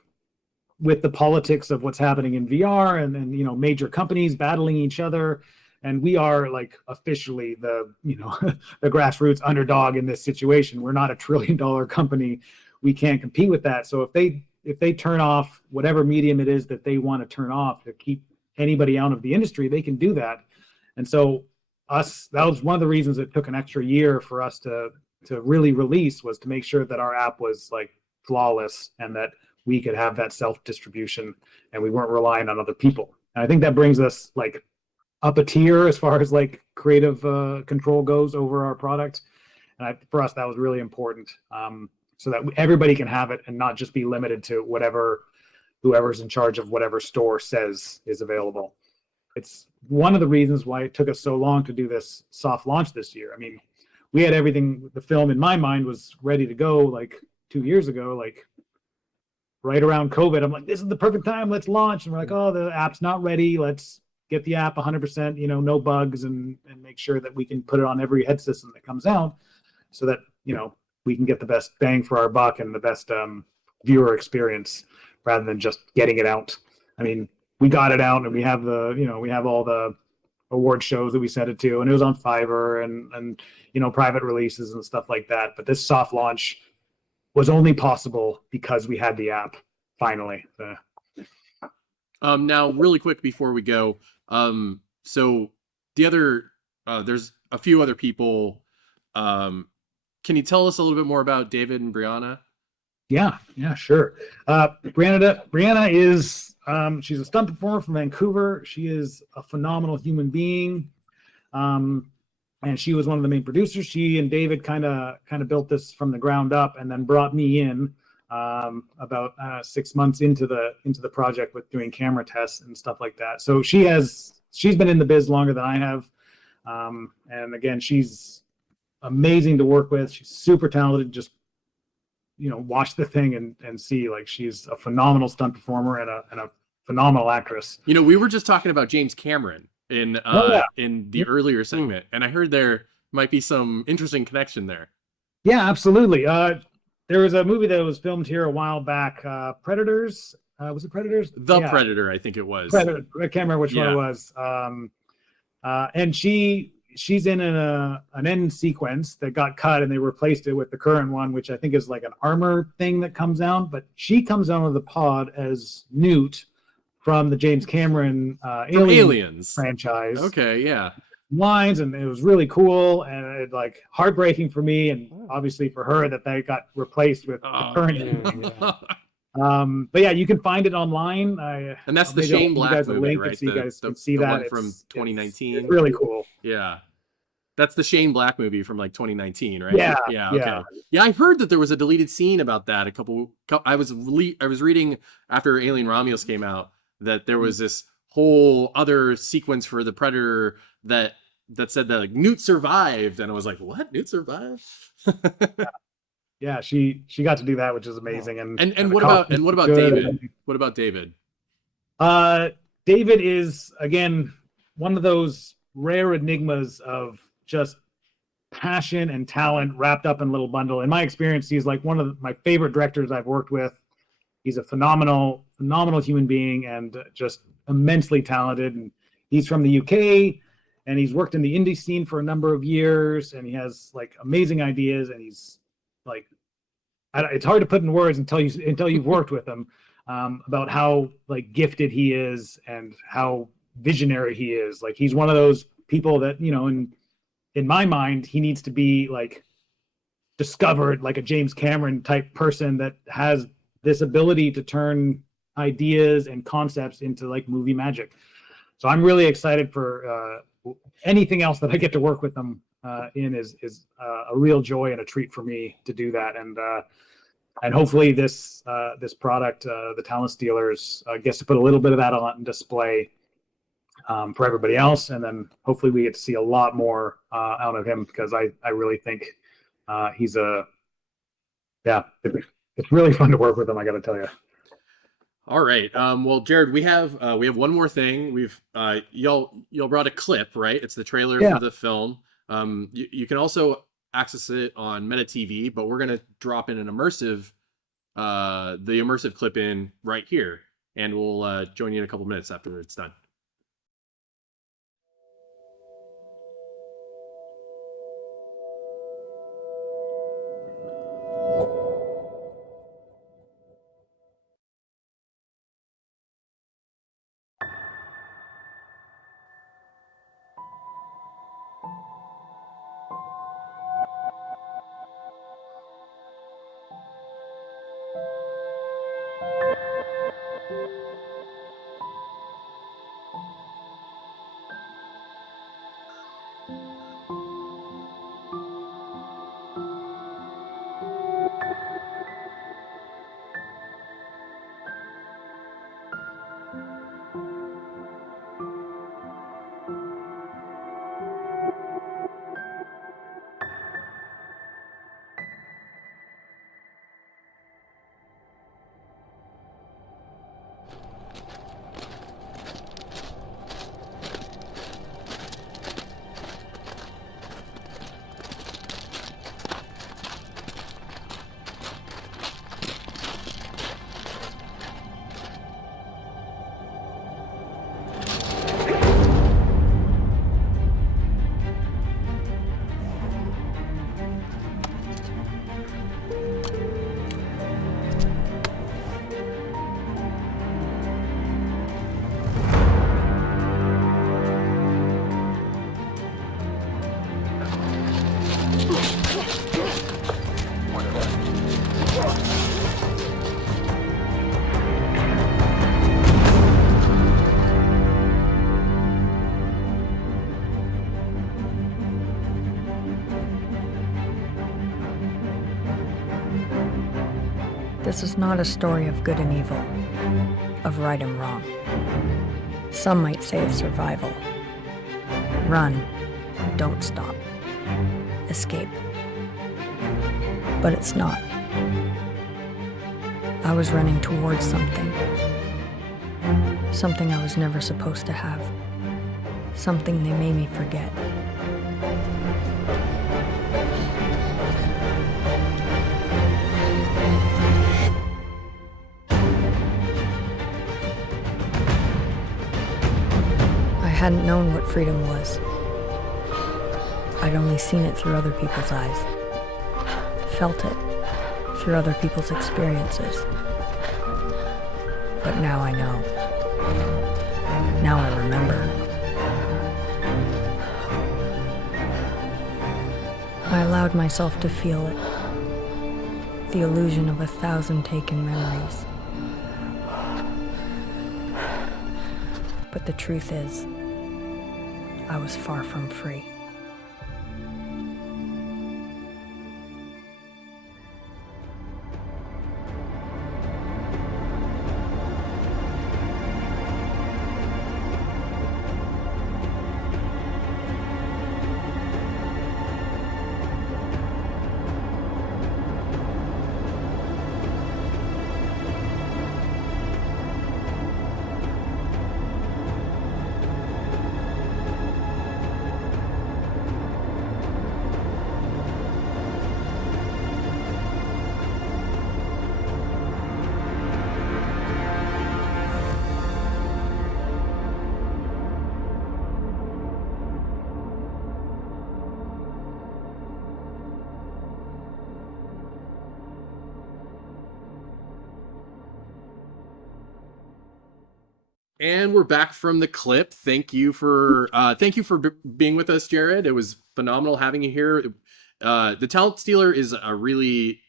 with the politics of what's happening in VR and major companies battling each other, and we are like officially the the grassroots underdog in this situation. We're not a $1 trillion company. We can't compete with that. So if they turn off whatever medium it is that they want to turn off to keep anybody out of the industry, they can do that. And so that was one of the reasons it took an extra year for us to to really release was to make sure that our app was like flawless and that we could have that self-distribution and we weren't relying on other people. And I think that brings us like up a tier as far as like creative control goes over our product. And for us, that was really important, so that everybody can have it and not just be limited to whoever's in charge of whatever store says is available. It's one of the reasons why it took us so long to do this soft launch this year. I mean, we had everything, the film in my mind was ready to go like 2 years ago, like right around COVID. I'm like, this is the perfect time, let's launch. And we're like, oh, the app's not ready. Let's get the app 100%, no bugs, and make sure that we can put it on every head system that comes out so that, we can get the best bang for our buck and the best viewer experience rather than just getting it out. I mean, we got it out and we have we have all the award shows that we sent it to, and it was on Fiverr and private releases and stuff like that. But this soft launch was only possible because we had the app finally. Now, really quick before we go, so the other, there's a few other people. Can you tell us a little bit more about David and Brianna? Yeah, sure. Brianna is she's a stunt performer from Vancouver. She is a phenomenal human being, and she was one of the main producers. She and David kind of built this from the ground up, and then brought me in about 6 months into the project with doing camera tests and stuff like that. So she's been in the biz longer than I have, and again, she's amazing to work with. She's super talented. Just watch the thing and see, like, she's a phenomenal stunt performer and a phenomenal actress. We were just talking about James Cameron in the earlier segment, and I heard there might be some interesting connection there. Yeah, absolutely. There was a movie that was filmed here a while back, Predators. Was it Predators? Predator, I think it was. Predator. I can't remember which one it was. And she's in an end sequence that got cut, and they replaced it with the current one, which I think is like an armor thing that comes down. But she comes out of the pod as Newt from the James Cameron Aliens franchise. Okay, yeah. Lines, and it was really cool, and it, like, heartbreaking for me, and obviously for her that they got replaced with the current. But yeah, you can find it online. And that's the Shane Black movie, right? So you guys can see that one from 2019. It's really cool. Yeah, that's the Shane Black movie from like 2019, right? Yeah. Okay. Yeah, I heard that there was a deleted scene about that. I was reading after Alien Romulus came out that there was this whole other sequence for the Predator that said that, like, Newt survived, and I was like, what? Newt survived? Yeah, she got to do that, which is amazing. And what about David? What about David? David is, again, one of those rare enigmas of just passion and talent wrapped up in a little bundle. In my experience, he's like one of my favorite directors I've worked with. He's a phenomenal human being and just immensely talented. And he's from the UK, and he's worked in the indie scene for a number of years, and he has, like, amazing ideas, and he's like, it's hard to put in words until you've worked with him, about how, like, gifted he is and how visionary he is. Like, he's one of those people that, in my mind, he needs to be, like, discovered, like a James Cameron type person that has this ability to turn ideas and concepts into, like, movie magic. So I'm really excited for anything else that I get to work with them in is a real joy and a treat for me to do that. And hopefully this product, the Talent Stealers, gets to put a little bit of that on display for everybody else. And then hopefully we get to see a lot more out of him, because I really think he's it's really fun to work with him, I got to tell you. All right. Well, Jared, we have one more thing. We've y'all brought a clip, right? It's the trailer for the film. You can also access it on Meta TV, but we're gonna drop in the immersive clip in right here, and we'll join you in a couple minutes after it's done. This is not a story of good and evil, of right and wrong. Some might say it's survival. Run, don't stop. Escape. But it's not. I was running towards something. Something I was never supposed to have. Something they made me forget. I hadn't known what freedom was. I'd only seen it through other people's eyes. Felt it through other people's experiences. But now I know. Now I remember. I allowed myself to feel it. The illusion of 1,000 taken memories. But the truth is, I was far from free. And we're back from the clip. Thank you for being with us, Jared. It was phenomenal having you here. The Talent Stealer is a really,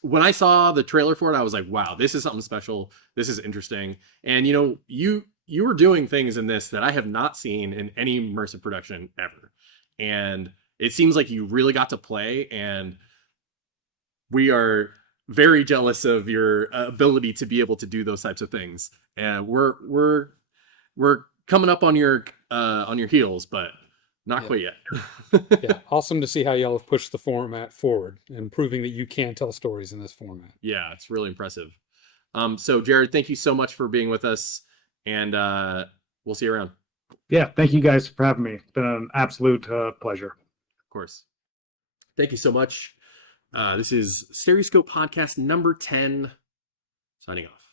when I saw the trailer for it, I was like, wow, this is something special. This is interesting. And you were doing things in this that I have not seen in any immersive production ever. And it seems like you really got to play, and we are very jealous of your ability to be able to do those types of things. And we're coming up on your heels, but not quite yet. Yeah, awesome to see how y'all have pushed the format forward and proving that you can tell stories in this format. Yeah, it's really impressive. So Jared, thank you so much for being with us, and we'll see you around. Yeah, thank you guys for having me. It's been an absolute pleasure. Of course. Thank you so much. This is Stereoscope podcast number 10, signing off.